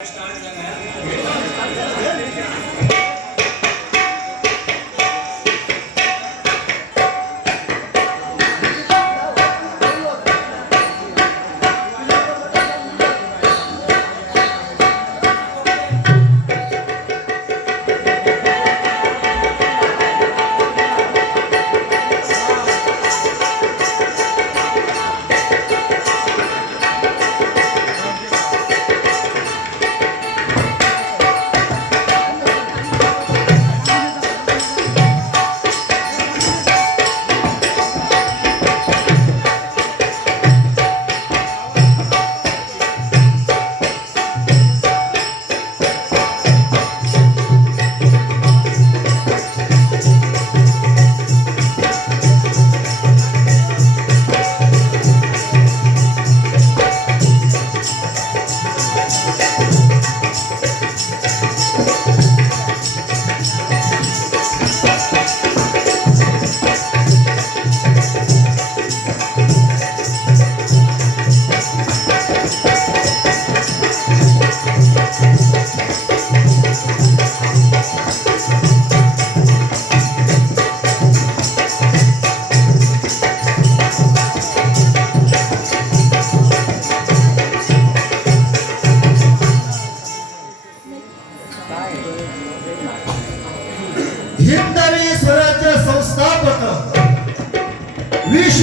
Start करना है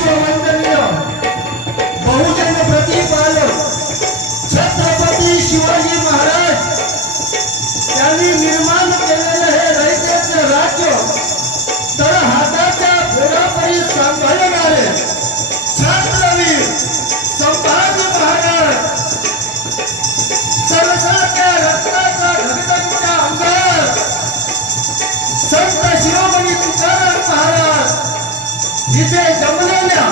विश्ववंदनीय बहुजन प्रतिपालक छत्रपती शिवाजी महाराज यांनी निर्माण केलेलं हे रयतेचं राज्य तर हाताच्या सांभाळणारे संभाजी महाराज सरसाच्या रक्ताचा जिथे जमलेल्या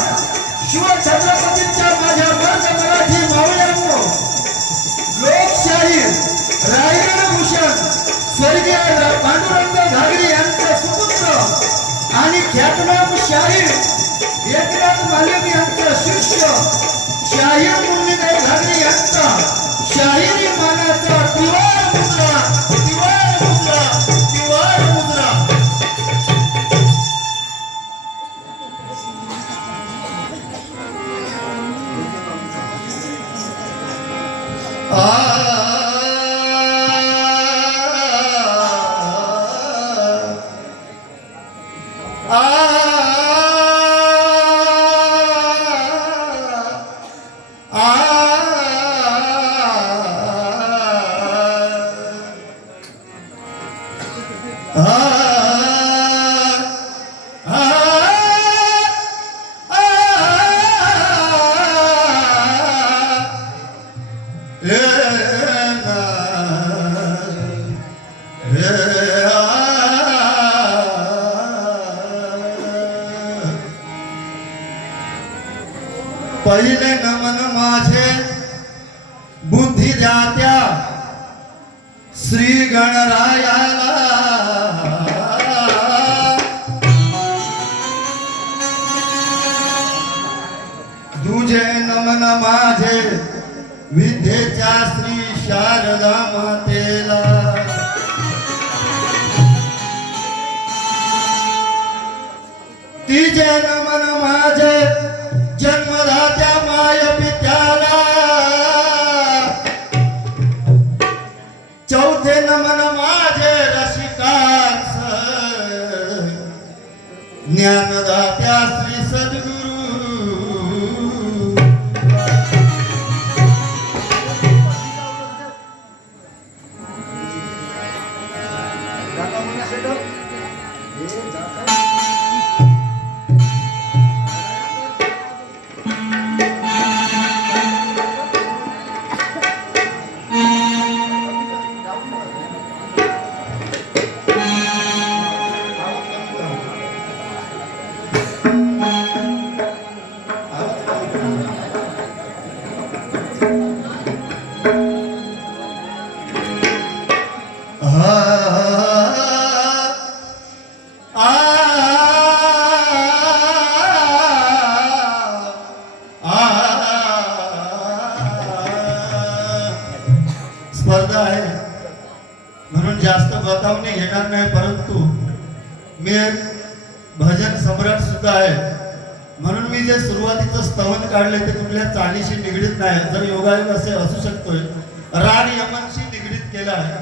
शिवछत्रपतींच्या माझ्या वर्ग मराठी मावळ्यांनो लोकशाही रायगड भूषण स्वर्गीय पांडुरंग घागरी यांचे सुपुत्र आणि ख्यातनाम शाहीर एकनाथ मालवी यांचा शिष्य शाहीर मुरलीधर घागरी यांचा शाहीर Ah. पहिले नमन माझे बुद्धी जात्या श्री गणरायाला तुझे नमन माझे विद्येच्या श्री शारदा मातेला तिचे नमन माझे जन्मदात्या माय पित्याला. चौथे नमन माझे रसिकास ज्ञानदात्या श्री सद्गुरु. जास्त बतावणी घेणार नाही परंतु मी एक भजन सम्राट सुद्धा आहे म्हणून मी जे सुरुवातीचं स्तवन काढले ते कुठल्या चालीशी निगडीत नाही. जर योगायोग असे असू शकतोय राग यमनशी निगडीत केला आहे.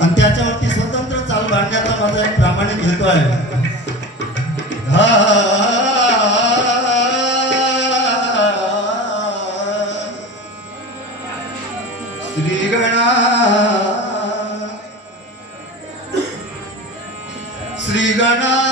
आणि त्याच्यावरती स्वतंत्र चाल बांधण्याचा माझा एक प्रामाणिक हेतू आहे. हा. জানা।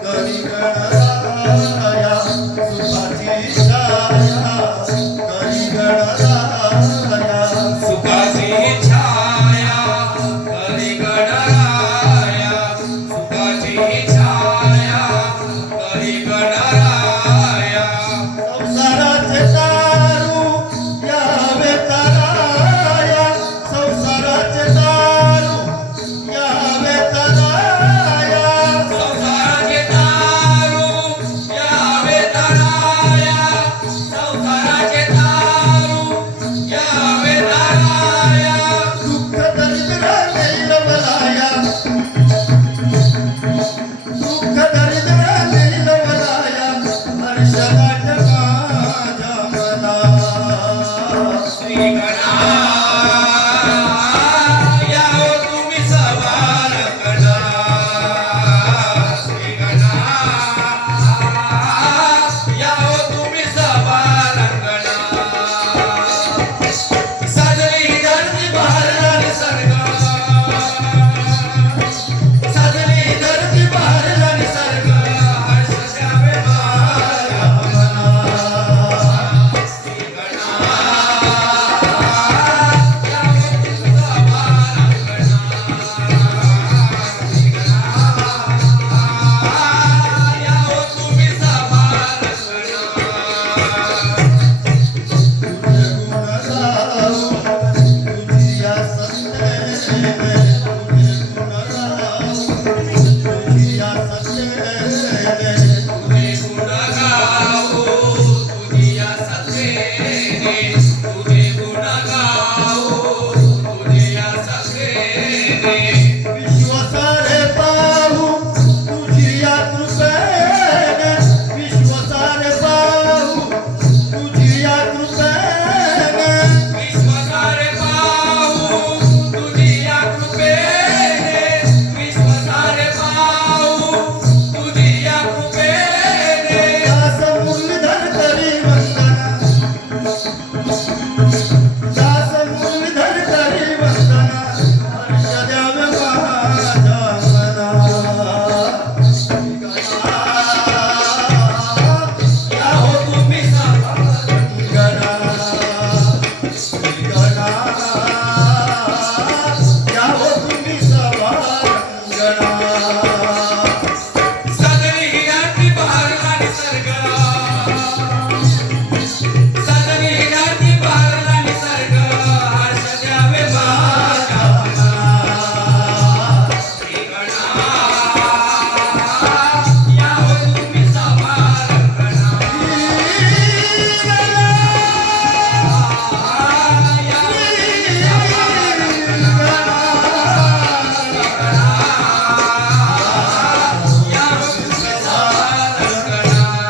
Dominicana.